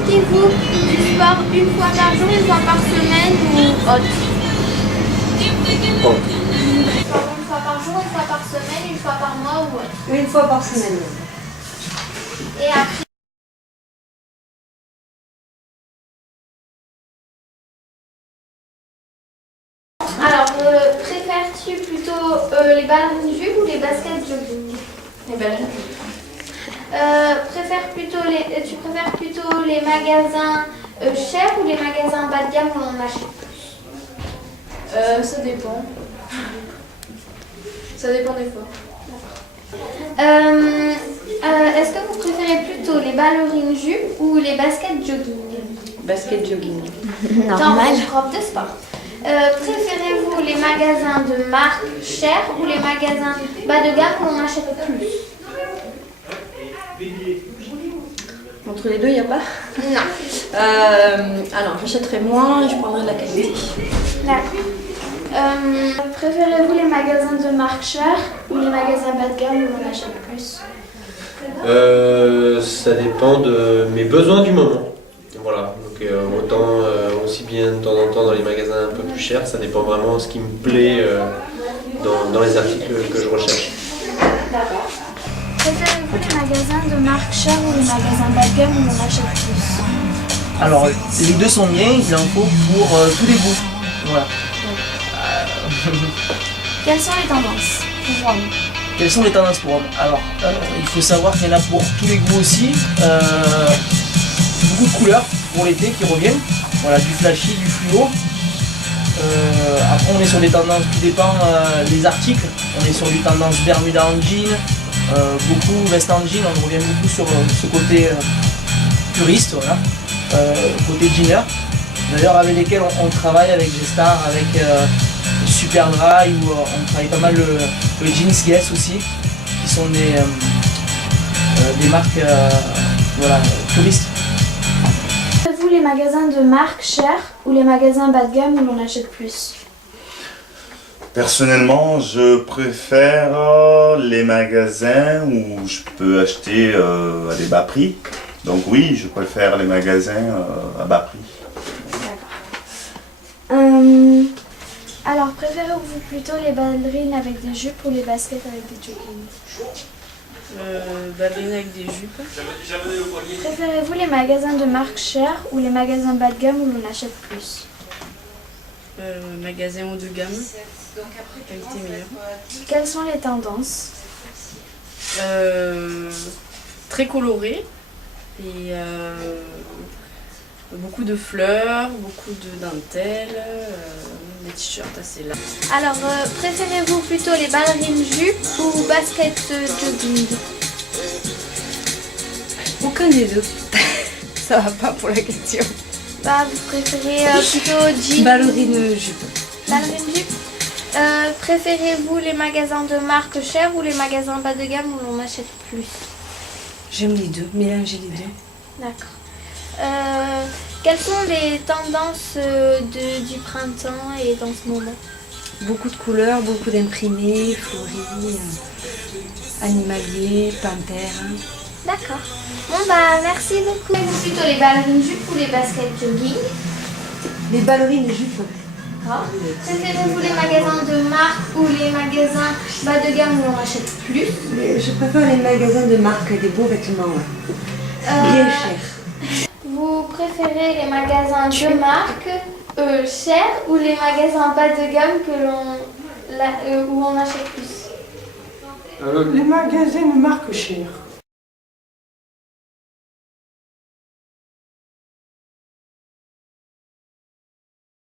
Pratiquez-vous du sport une fois par jour, une fois par semaine ou autre? Une fois par jour, une fois par semaine, une fois par mois ou autre? Une fois par semaine. Et après, alors, préfères-tu plutôt les ballerines jupes ou les baskets jogging? Les ballerines. Tu préfères plutôt les magasins chers ou les magasins bas de gamme où on achète plus? Ça dépend. Ça dépend des fois. Est-ce que vous préférez plutôt les ballerines jupes ou les baskets jogging? Basket jogging. Normal. Prof de sport. Préférez-vous les magasins de marque chers ou les magasins bas de gamme où on achète plus? Entre les deux, il n'y a pas? Non. Alors, j'achèterai moins et je prendrai de la qualité. D'accord. Préférez-vous les magasins de marque chère ou les magasins bas de gamme où on achète plus? Ça dépend de mes besoins du moment. Voilà, donc autant aussi bien de temps en temps dans les magasins un peu plus chers, ça dépend vraiment de ce qui me plaît dans les articles que je recherche. D'accord. Préférez-vous les magasins de marque chère ou les magasins bas de gamme où on achète plus? Alors, les deux sont bien, il en faut pour tous les goûts. Voilà. Quelles sont les tendances pour hommes? Quelles sont les tendances pour hommes? Alors, il faut savoir qu'il y en a pour tous les goûts aussi. Beaucoup de couleurs pour l'été qui reviennent. Voilà, du flashy, du fluo. Après, on est sur des tendances, tout dépend des articles. On est sur du tendance Bermuda en jean, beaucoup veste en jean. On revient beaucoup sur ce côté puriste, voilà. Côté jeaner. D'ailleurs, avec lesquels on travaille avec G-Star, avec Superdry, où on travaille pas mal le Jeans Guess aussi, qui sont des marques voilà, puristes. Préférez-vous les magasins de marque chère ou les magasins bas de gamme où l'on achète plus? Personnellement, je préfère les magasins où je peux acheter à des bas prix. Donc oui, je préfère les magasins à bas prix. Alors, préférez-vous plutôt les ballerines avec des jupes ou les baskets avec des jogging? Ballerines avec des jupes. Préférez-vous les magasins de marque chère ou les magasins bas de gamme où l'on achète plus? Magasin haut de gamme. Qualité meilleure. Quelles sont les tendances? Très coloré. Et beaucoup de fleurs, beaucoup de dentelles, des t-shirts assez larges. Alors, préférez-vous plutôt les ballerines jupes ou baskets jogging? Aucun des deux. Ça va pas pour la question. Bah, vous préférez plutôt jean? Ballerine jupe. Ballerine jupe. Préférez-vous les magasins de marque chère ou les magasins bas de gamme où l'on achète plus? J'aime les deux, mélanger les deux. D'accord. Quelles sont les tendances du printemps et dans ce moment? Beaucoup de couleurs, beaucoup d'imprimés, fleuris, animaliers, panthères. D'accord. Bon bah merci beaucoup. Préférez-vous plutôt les ballerines jupes ou les baskets jogging? Les ballerines jupes. D'accord. Préférez-vous les magasins de marque ou les magasins bas de gamme où l'on achète plus? Je préfère les magasins de marque, des beaux vêtements, ouais. Bien chers. Vous préférez les magasins de marque chers ou les magasins bas de gamme où on achète plus? Les magasins de marque chère.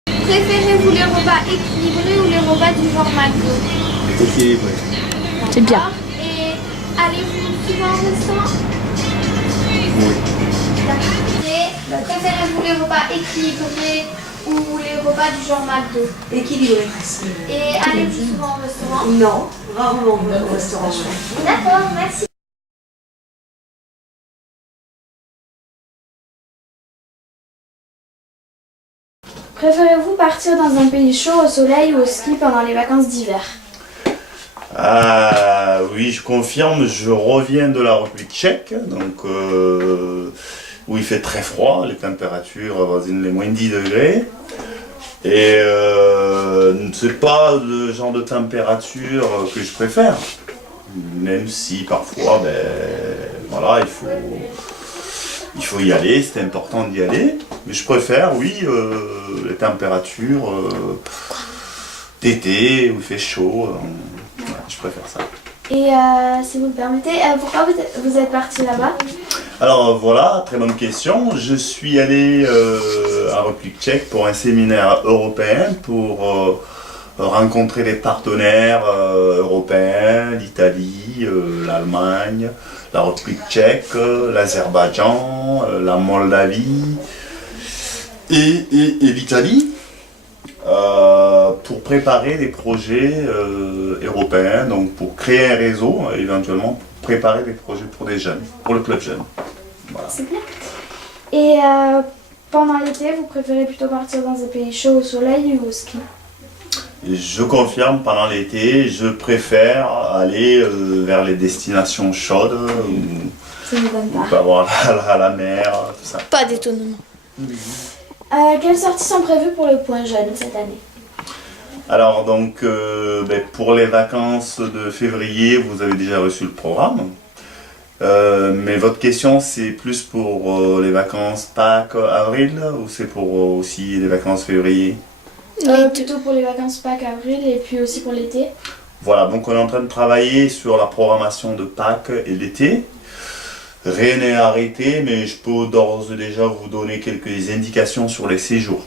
Préférez-vous les repas équilibrés ou les repas du genre McDo? Équilibré. C'est bien. Et allez-vous souvent au restaurant? Oui. Et préférez-vous les repas équilibrés ou les repas du genre McDo? Équilibré. Et allez-vous souvent au restaurant? Non, rarement au restaurant. D'accord, merci. Préférez-vous partir dans un pays chaud au soleil ou au ski pendant les vacances d'hiver? Oui, je confirme, je reviens de la République tchèque, donc où il fait très froid, les températures avoisinent les moins 10 degrés. Et c'est pas le genre de température que je préfère. Même si parfois, voilà, il faut y aller, c'est important d'y aller. Mais je préfère, oui, les températures d'été où il fait chaud. Je préfère ça. Et si vous me permettez, pourquoi vous êtes parti là-bas? Alors voilà, très bonne question. Je suis allé en République tchèque pour un séminaire européen pour rencontrer des partenaires européens, l'Italie, l'Allemagne, la République tchèque, l'Azerbaïdjan, la Moldavie et l'Italie pour préparer des projets européens, donc pour créer un réseau, éventuellement pour préparer des projets pour des jeunes, pour le club jeune. Voilà. C'est bien. Et pendant l'été, vous préférez plutôt partir dans un pays chaud au soleil ou au ski? Je confirme, pendant l'été, je préfère aller vers les destinations chaudes où Ça ne donne on pas. peut avoir la mer, tout ça. Pas d'étonnement. Quelles sorties sont prévues pour le point jeune cette année? Alors donc, pour les vacances de février, vous avez déjà reçu le programme. Mais votre question, c'est plus pour les vacances Pâques, avril, ou c'est pour aussi les vacances février? Plutôt pour les vacances Pâques, avril, et puis aussi pour l'été. Voilà, donc on est en train de travailler sur la programmation de Pâques et l'été. Rien n'est arrêté, mais je peux d'ores et déjà vous donner quelques indications sur les séjours.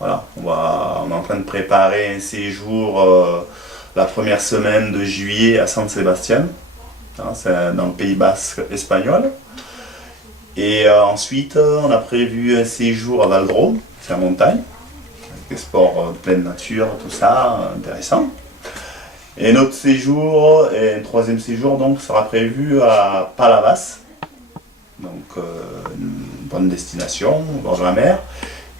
Voilà, on est en train de préparer un séjour la première semaine de juillet à San Sebastián. C'est dans le Pays Basque espagnol. Et ensuite, on a prévu un séjour à Valdrome, c'est en montagne, avec des sports de pleine nature, tout ça, intéressant. Et notre séjour, et un troisième séjour, donc, sera prévu à Palavas, donc une bonne destination, au bord de la mer.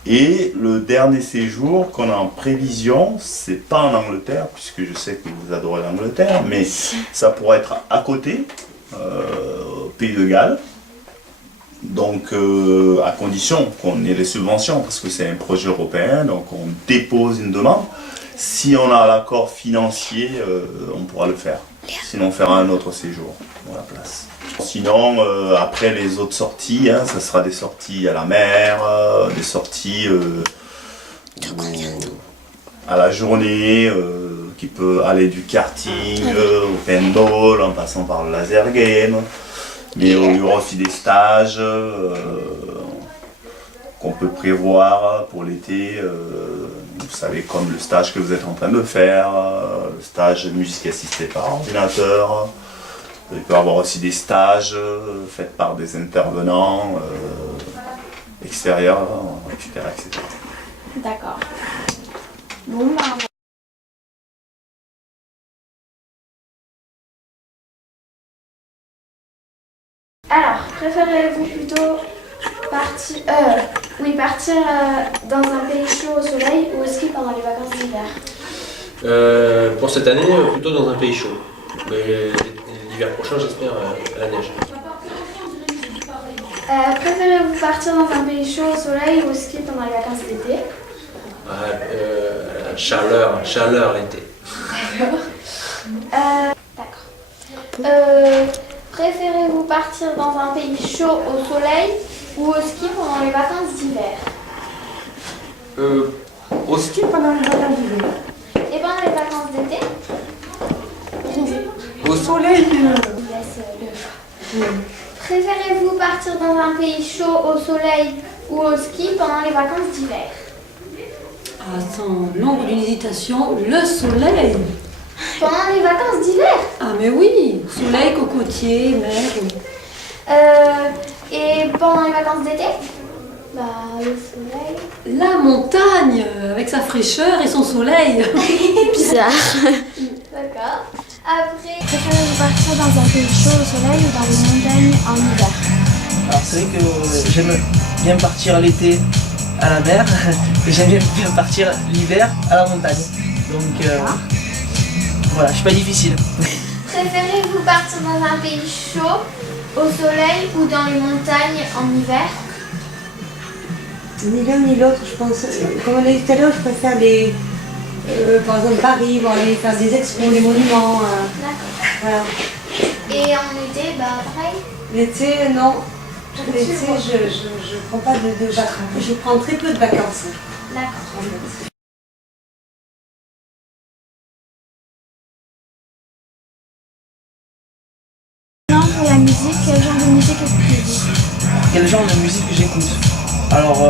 Et le dernier séjour qu'on a en prévision, c'est pas en Angleterre, puisque je sais que vous adorez l'Angleterre, mais ça pourrait être à côté, au Pays de Galles. Donc à condition qu'on ait les subventions, parce que c'est un projet européen, donc on dépose une demande. Si on a l'accord financier, on pourra le faire. Sinon on fera un autre séjour à la place. Sinon, après les autres sorties, ça sera des sorties à la mer, des sorties à la journée, qui peut aller du karting au paintball, en passant par le laser game. Mais il y aura aussi des stages qu'on peut prévoir pour l'été. Vous savez, comme le stage que vous êtes en train de faire, le stage de musique assistée par ordinateur. Il peut y avoir aussi des stages faits par des intervenants extérieurs, etc., etc. D'accord. Bon, alors, préférez-vous plutôt partir dans un pays chaud au soleil ou au ski pendant les vacances d'hiver? Pour cette année, plutôt dans un pays chaud. Mais l'hiver prochain, j'espère à la neige. Préférez-vous partir dans un pays chaud au soleil ou au ski pendant les vacances d'été? Chaleur l'été. D'accord. Préférez-vous partir dans un pays chaud au soleil ou au ski pendant les vacances d'hiver? Au ski pendant les vacances d'hiver. Et pendant les vacances d'été? Au soleil. Préférez-vous partir dans un pays chaud au soleil ou au ski pendant les vacances d'hiver? Ah, sans l'ombre d'une hésitation, le soleil. Pendant les vacances d'hiver? Ah mais oui, soleil, cocotier, mer. Et pendant les vacances d'été? Bah, le soleil. La montagne, avec sa fraîcheur et son soleil. Bizarre. D'accord. Après, préférez-vous partir dans un pays chaud au soleil ou dans les montagnes en hiver? Alors c'est vrai que j'aime bien partir l'été à la mer et j'aime bien partir l'hiver à la montagne. Donc voilà, je suis pas difficile. Préférez-vous partir dans un pays chaud au soleil ou dans les montagnes en hiver? Ni l'un ni l'autre, je pense. Comme on a dit tout à l'heure, je préfère les, par exemple Paris, voir aller faire des expos, les monuments. D'accord. Voilà. Et en été, bah pareil. L'été, non. L'été, je prends pas de vacances. Je prends très peu de vacances. D'accord. En fait. Non, pour la musique, quel genre de musique écoutez-vous? Quel genre de musique j'écoute? Alors,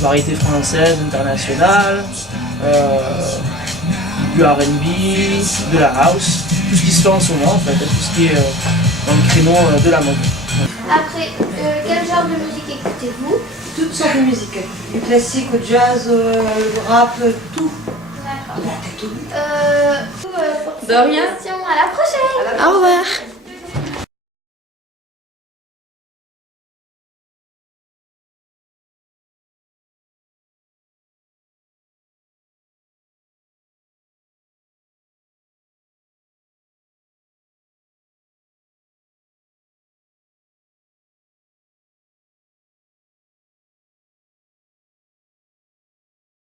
variété française, internationale, du R&B, de la house, tout ce qui se fait en ce moment en fait, tout ce qui est dans le créneau de la mode. Après, quel genre de musique écoutez-vous? Toutes sortes de musique. Du classique au jazz, le rap, tout. D'accord. La tête au bout. Pour cette question, à la prochaine. Au revoir.